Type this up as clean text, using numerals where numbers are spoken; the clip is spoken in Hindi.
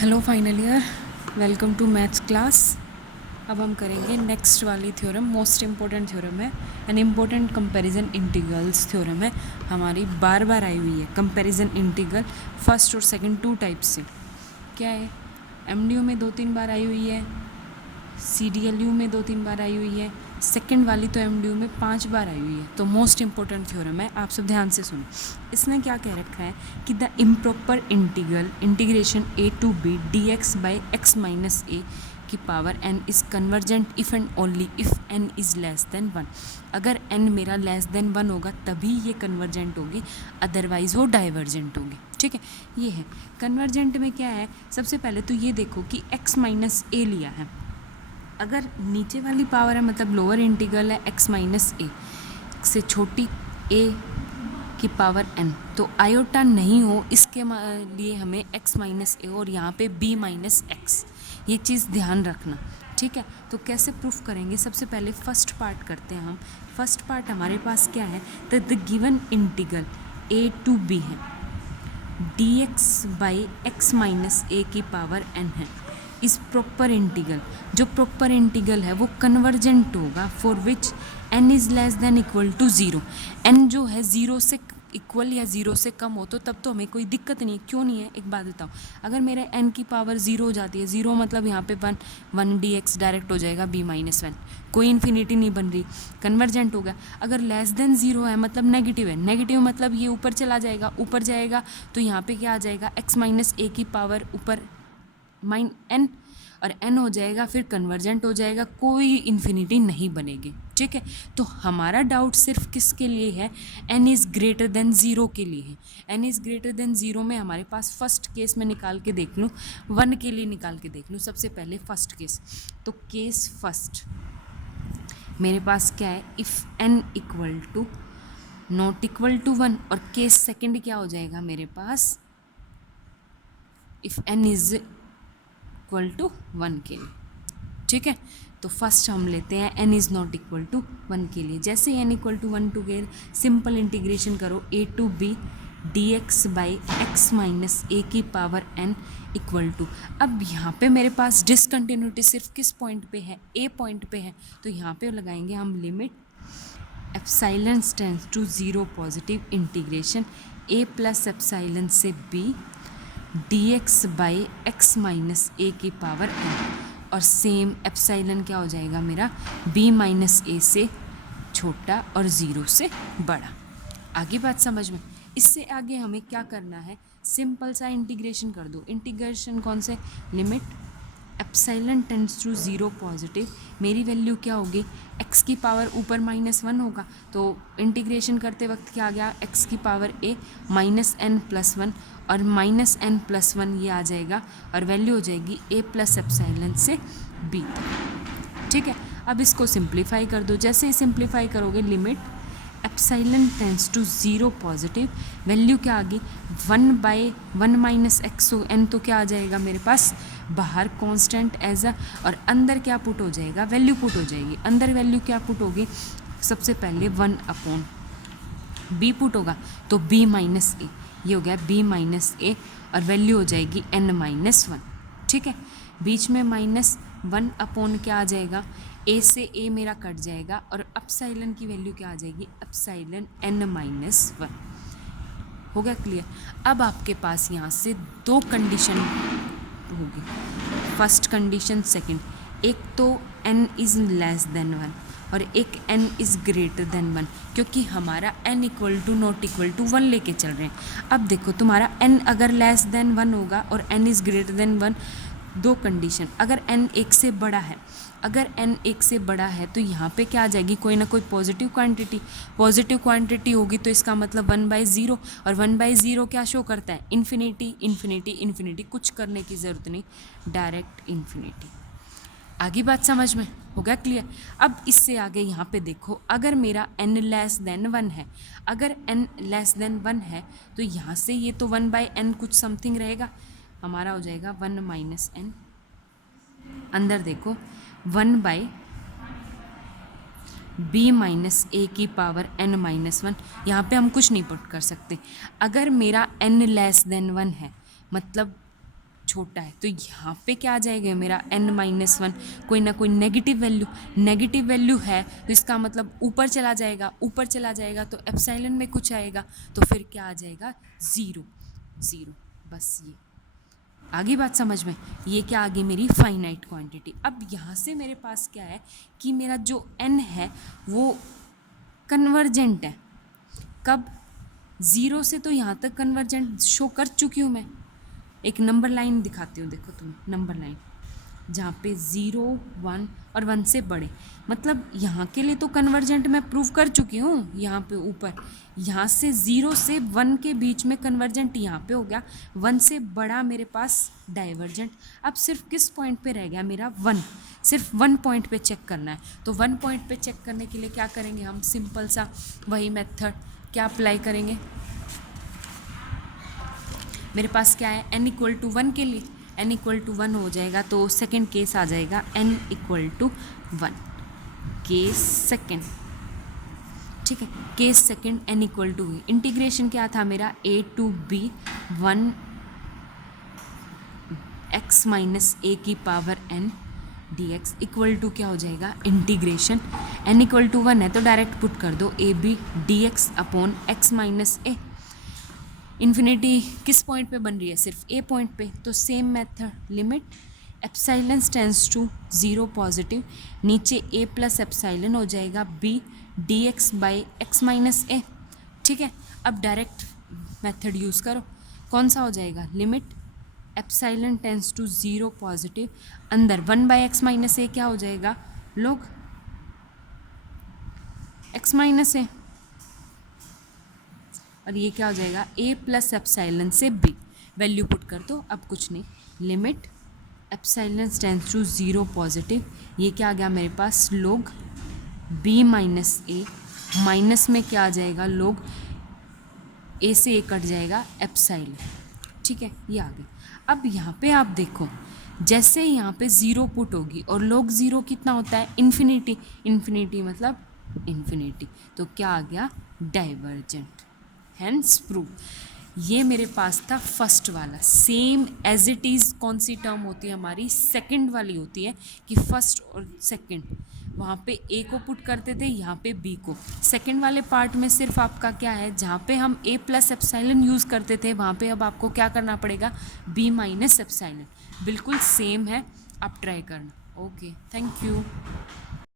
Hello final year, welcome to maths class. अब हम करेंगे नेक्स्ट वाली थ्योरम, मोस्ट इम्पोर्टेंट थ्योरम है, an important comparison integrals theorem है, हमारी बार बार आई हुई है। कंपैरिजन इंटीग्रल फर्स्ट और सेकंड टू टाइप से क्या है, एमडीयू में 2-3 बार आई हुई है, सीडीएलयू में 2-3 बार आई हुई है, सेकंड वाली तो एमडीयू में 5 बार आई हुई है। तो मोस्ट इंपॉर्टेंट थ्योरम है, आप सब ध्यान से सुनो। इसने क्या कह रखा है कि the improper integral integration A to B D X by X minus A की power n is convergent if and only if n is less than 1। अगर n मेरा लेस देन 1 होगा तभी ये कन्वर्जेंट होगी, अदरवाइज़ वो डाइवर्जेंट होगी। ठीक है, ये है कन्वर्जेंट में क्या है। सबसे पहले तो ये देखो कि x माइनस ए लिया है, अगर नीचे वाली पावर है मतलब लोअर इंटीग्रल है x माइनस ए से छोटी a की पावर n, तो आयोटा नहीं हो इसके लिए हमें x माइनस ए और यहाँ पे b माइनस एक्स, ये चीज़ ध्यान रखना। ठीक है, तो कैसे प्रूफ करेंगे, सबसे पहले फर्स्ट पार्ट करते हैं हम। फर्स्ट पार्ट हमारे पास क्या है, तो the given integral a to b है, dx by X minus A की पावर n है। इस प्रॉपर इंटीग्रल, जो प्रॉपर इंटीग्रल है वो कन्वर्जेंट होगा for which n is less than equal to 0। n जो है 0 से इक्वल या 0 से कम हो तो तब तो हमें कोई दिक्कत नहीं है। क्यों नहीं है, एक बात बताओ, अगर मेरे n की पावर 0 हो जाती है, 0 मतलब यहाँ पे 1 dx डायरेक्ट हो जाएगा b माइनस 1, कोई इन्फिनिटी नहीं बन रही, कन्वर्जेंट होगा। अगर लेस देन 0 है मतलब नेगेटिव है, नेगेटिव मतलब ये ऊपर चला जाएगा, ऊपर जाएगा तो यहाँ पे क्या आ जाएगा, x माइनस ए की पावर ऊपर माइन n और n हो जाएगा, फिर कन्वर्जेंट हो जाएगा, कोई इन्फिनिटी नहीं बनेगी। ठीक है, तो हमारा डाउट सिर्फ किसके लिए है, n इज़ ग्रेटर देन 0 के लिए है। n इज़ ग्रेटर देन 0 में हमारे पास फर्स्ट केस में निकाल के देख लूँ, 1 के लिए निकाल के देख लूँ। सबसे पहले फर्स्ट केस, तो केस फर्स्ट मेरे पास क्या है, if n equal to not equal to 1, और केस सेकंड क्या हो जाएगा मेरे पास, if n is equal to 1 के लिए। ठीक है, तो फर्स्ट हम लेते हैं n is not equal to 1 के लिए। जैसे n इक्वल टू 1 टू गए, सिंपल इंटीग्रेशन करो a to b dx by X minus A की पावर n इक्वल टू। अब यहाँ पे मेरे पास डिसकंटिन्यूटी सिर्फ किस पॉइंट पे है, a पॉइंट पे है, तो यहाँ पे लगाएंगे हम limit epsilon tends to 0 positive integration a plus epsilon से b dx by X minus A की पावर n, और सेम एप्साइलन क्या हो जाएगा मेरा, b माइनस ए से छोटा और 0 से बड़ा। आगे बात समझ में। इससे आगे हमें क्या करना है, सिंपल सा इंटीग्रेशन कर दो। इंटीग्रेशन कौन से, limit epsilon tends to 0 positive, मेरी वैल्यू क्या होगी, x की पावर ऊपर -1 होगा, तो इंटीग्रेशन करते वक्त क्या आ गया, x की power a minus n plus 1, और माइनस n प्लस 1 ये आ जाएगा, और वैल्यू हो जाएगी a प्लस एप्साइलन से b। ठीक है, अब इसको सिंप्लीफाई कर दो। जैसे ही सिंप्लीफाई करोगे, limit epsilon tends to 0 positive, value क्या आ गई, 1 बाई 1 माइनस एक्स n, तो क्या आ जाएगा मेरे पास बाहर कांस्टेंट एज अ, और अंदर क्या पुट हो जाएगा, वैल्यू पुट हो जाएगी। अंदर वैल्यू क्या पुट होगी, सबसे पहले 1 अपॉन b पुट होगा, तो b माइनस ए, ये हो गया b माइनस ए, और वैल्यू हो जाएगी n माइनस 1। ठीक है, बीच में -1 अपॉन क्या आ जाएगा, a से a मेरा कट जाएगा, और एप्सिलॉन की वैल्यू क्या आ जाएगी, एप्सिलॉन n माइनस 1। हो गया क्लियर। अब आपके पास यहाँ से दो कंडीशन होगी, फर्स्ट कंडीशन, सेकंड। एक तो n इज़ लेस देन 1 और एक n इज़ ग्रेटर देन 1, क्योंकि हमारा n equal to not equal to 1 लेके चल रहे हैं। अब देखो, तुम्हारा n अगर लेस देन 1 होगा और n इज़ ग्रेटर देन 1, दो कंडीशन, अगर n 1 से बड़ा है, अगर n 1 से बड़ा है तो यहाँ पे क्या आ जाएगी, कोई ना कोई पॉजिटिव क्वांटिटी। पॉजिटिव क्वांटिटी होगी तो इसका मतलब 1/0, और 1/0 क्या शो करता है, इन्फिनिटी इन्फिनिटी इन्फिनिटी, कुछ करने की ज़रूरत नहीं, डायरेक्ट इन्फिनिटी। आगे बात समझ में, हो गया क्लियर। अब इससे आगे यहाँ पे देखो, अगर मेरा n लेस देन 1 है, अगर n लेस देन 1 है तो यहाँ से ये तो 1/n कुछ समथिंग रहेगा, हमारा हो जाएगा 1 माइनस n। अंदर देखो 1 बाई b माइनस ए की पावर n माइनस 1, यहाँ पे हम कुछ नहीं पुट कर सकते। अगर मेरा n लेस देन 1 है, मतलब छोटा है, तो यहाँ पे क्या आ जाएगा मेरा n-1, कोई ना कोई नेगेटिव वैल्यू है, तो इसका मतलब ऊपर चला जाएगा तो एप्सिलॉन में कुछ आएगा, तो फिर क्या आ जाएगा, ज़ीरो। बस ये आगे बात समझ में। ये क्या आ गई मेरी फाइनाइट क्वांटिटी। अब यहाँ से मेरे पास क्या है कि मेरा जो n है वो कन्वर्जेंट है। कब, ज़ीरो से तो यहाँ तक कन्वर्जेंट शो कर चुकी हूँ मैं। एक नंबर लाइन दिखाती हूँ, देखो तुम, नंबर लाइन जहाँ पे 0, 1 और 1 से बड़े, मतलब यहाँ के लिए तो कन्वर्जेंट मैं प्रूव कर चुकी हूँ। यहाँ पे ऊपर, यहाँ से 0 से 1 के बीच में कन्वर्जेंट यहाँ पे हो गया, 1 से बड़ा मेरे पास डाइवर्जेंट। अब सिर्फ किस पॉइंट पे रह गया मेरा 1, सिर्फ 1 पॉइंट पे चेक करना है। तो 1 पॉइंट पे चेक करने के लिए क्या करेंगे हम, सिंपल सा वही मेथड क्या अप्लाई करेंगे। मेरे पास क्या है, n=1 के लिए n=1 हो जाएगा, तो सेकंड केस आ जाएगा n=1, केस सेकंड, ठीक है। केस सेकंड n=1, इंटीग्रेशन क्या था मेरा, a to b 1 x minus a की power n dx equal to क्या हो जाएगा, इंटीग्रेशन n=1 है तो डायरेक्ट पुट कर दो a b dx upon x minus a। Infinity किस पॉइंट पे बन रही है, सिर्फ ए पॉइंट पे, तो same method, limit epsilon tends to 0 positive, नीचे a प्लस एप्सिलॉन हो जाएगा b dx by x minus a, ठीक है। अब डायरेक्ट मेथड यूज़ करो, कौन सा हो जाएगा, limit epsilon tends to 0 positive, अंदर 1 बाई एक्स माइनस ए क्या हो जाएगा, लोग x माइनस ए, और ये क्या हो जाएगा, a प्लस एप्सिलॉन से b, वैल्यू पुट कर दो। अब कुछ नहीं, limit epsilon tends to 0 positive, ये क्या आ गया मेरे पास, लोग b माइनस ए, माइनस में क्या आ जाएगा, लोग a से a कट जाएगा एप्सिलॉन, ठीक है, ये आ गया। अब यहाँ पे आप देखो, जैसे यहाँ पे 0 पुट होगी और लोग 0 कितना होता है, इन्फिनिटी मतलब इन्फिनिटी, तो क्या आ गया, डाइवर्जेंट, हैंस प्रूव। ये मेरे पास था फर्स्ट वाला। सेम एज इट इज़ कौन सी टर्म होती है हमारी, सेकंड वाली होती है कि फर्स्ट और सेकंड, वहाँ पे ए को पुट करते थे, यहाँ पे बी को। सेकंड वाले पार्ट में सिर्फ आपका क्या है, जहाँ पे हम ए प्लस एप्सिलॉन यूज़ करते थे, वहाँ पे अब आपको क्या करना पड़ेगा, बी माइनस एप्सिलॉन। बिल्कुल सेम है, आप ट्राई करना। Okay, thank you.